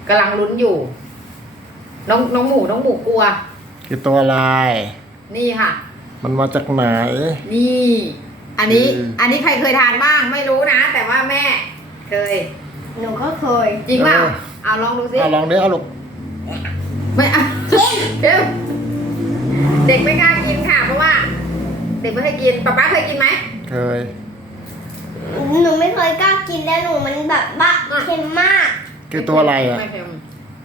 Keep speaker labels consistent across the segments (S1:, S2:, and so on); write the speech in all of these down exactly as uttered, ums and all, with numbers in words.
S1: กำลังลุ้นอยู่ น้องน้องหมูน้องหมูกลัว
S2: คือตัวอะไร
S1: นี่ค่ะ
S2: มันมาจากไหน
S1: นี่ อันนี้
S2: อืม
S1: อันนี้ใครเคยทานบ้างไม่รู้นะ แต่ว่าแม่ เคย
S3: หนูก็เคย
S1: จริงเปล่าเอาลองดูสิ
S2: เอาลองดิเอาลูก
S1: ไม่เอาเดี๋ยวเด็กไม่กล้ากินค่ะ เพราะว่า เด็กไม่เคยกินป๊าป๊าเคยกินไหม
S2: เคย
S3: หนูไม่เคยกล้ากินแล้วหนูมันแบบบ้าเค็มมาก
S2: คือตัวอะไรอ่ะ
S1: ม่เค็ม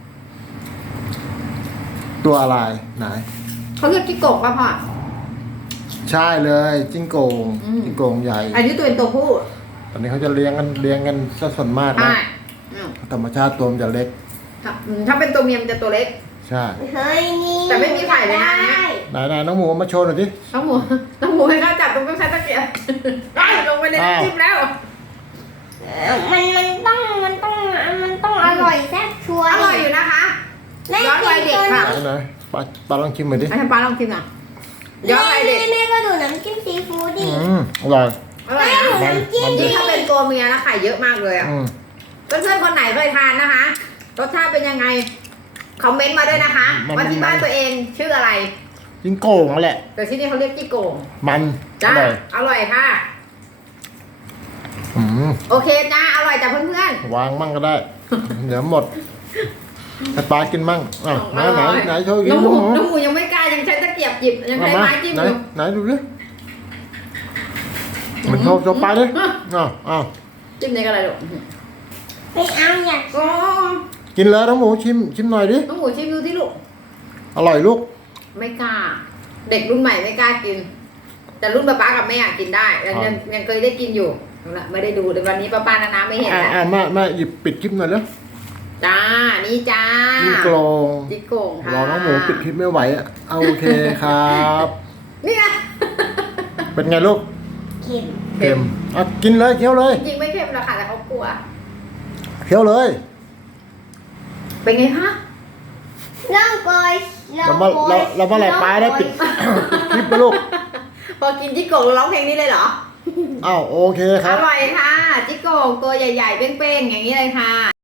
S2: ตัวอะไรไหน
S1: เขาเรียกจิโกะป่ะพ่อ
S2: ใช่เลยจิ้งโกง
S1: อืม
S2: จิ้งโกงใหญ่
S1: อันนี้ตัวเป็นตัวผู้
S2: ตอนนี้เขาจะเลี้ยงกันเลี้ยงกันซะส่วนมากนะ
S1: ใช่อืม
S2: ธรรมชาติตัวมันจะเล็ก
S1: ถ้าถ้าเป็นตัวเมียมันจะตัวเล็ก
S2: ใช่
S3: เฮ้ยนี่
S1: แต่ไม่มีไข่เลยนะอันเนี้ย
S2: ไหนไหนน้องหมูมาโชว์หน่อยดิ
S1: น้องหมูน้องหมูให้เขาจับตรงต้องใช้ตะเกียบได้ลงไปในน้ำจิ้มแล้ว
S3: เอ่อมันมันต้องมันต้องมันต้องอร่อยแซ่บชัวร์
S1: อร่อยอยู่นะคะ
S3: แม่
S1: ย้อนวัยเด็กค่ะ
S2: ไหนไหนปลาปลาลองชิมหน่อยดิ
S1: ให้ป้าลองกินหน่อยย้อนวัยเด็ก
S3: แม่แม่ก็ดูน้ำจิ้มซีฟู้ดดิ
S2: อืมอร่อย
S1: อร่อย
S3: แม่
S1: นะ
S3: ดูน้ำจิ้ม
S2: มัน
S1: ยิ่งถ้าเป็นตัวเมียนะไข่เยอะมากเลยอ่ะ
S2: อืม
S1: เพื่อนๆคนไหนเคยทานนะคะรสชาติเป็นยังไงคอมเมนต์มาด้วยนะคะว่าที่บ้านตัวเองชื่ออะไร
S2: จิ้งโกงนั่นแหละ
S1: แต่ที่นี่เขาเรียกจิโกง
S2: มันอ
S1: จ้า
S2: ร่อย
S1: อร่อยค่ะ
S2: อืม
S1: โอเคจ้าอร่อยจ้ะเพื่อน
S2: วางมั่งก็ได้ เดี๋ยวหมดให้ปลากินมั่งอ่ะ
S1: ๆ
S2: ไหนไหนไหนโชว์
S1: น้
S2: ยิ้
S1: อง
S2: ม
S1: หมู
S2: หมู
S1: น้องหมูยังไม่กล้ายังใช้ตะเกียบหยิบยัง
S2: เอา
S1: ใช้
S2: มา
S1: ไม้จิ้ม
S2: ไหน
S1: อยู่
S2: ไหนดูดิมันโชว์โชว์ปลาดิอ้าวอ้าว
S1: จิ้มในกระไรลูก
S3: ไม่เอาอยาก
S1: โอ้
S2: กินเลยน้องหมูชิมชิมหน่อยดิ
S1: น้องหมูชิมดูที่ลูก
S2: อร่อยลูก
S1: ไม่กล้า เด็กรุ่นใหม่ไม่กล้ากิน แต่รุ่นป้าป๊ากับแม่อะกินได้ยังยังยังเคยได้กินอยู่เอาละไม่ได้ดูแต่วันนี้ป้าป้านานาไม่เห็น
S2: อ่า
S1: แล้ว
S2: อ่ามามาหยิบปิดคลิปหน่อยแล้ว
S1: จ้านี่จ้า
S2: จิ้งโกง
S1: จิโกงค่ะ
S2: รอน้องหมูปิดคลิปไม่ไหวอ่ะเอาโอเคครับ
S1: นี่ไง
S2: เป็นไงลูก
S3: เค็ม
S2: เค็มอ่ะกินเลยเคี้ยวเลย
S1: จริงๆไม่เค็มหรอกค่ะแต่เขากลัว
S2: เคี้ยวเลย
S1: เป็นไงคะ
S3: น้องกอย
S2: เรามาเราเรามาแหลกปลาได้ปิด ปิดคลิปนะลูก
S1: พอกินจิโกงเราร้องเพลงนี้เลยเหรอ
S2: อ้าวโอเคค
S1: อ
S2: รับ
S1: ร่อยค่ะ จิโกงตัวใหญ่ๆ เป้งๆ อย่างนี้เลยค่ะ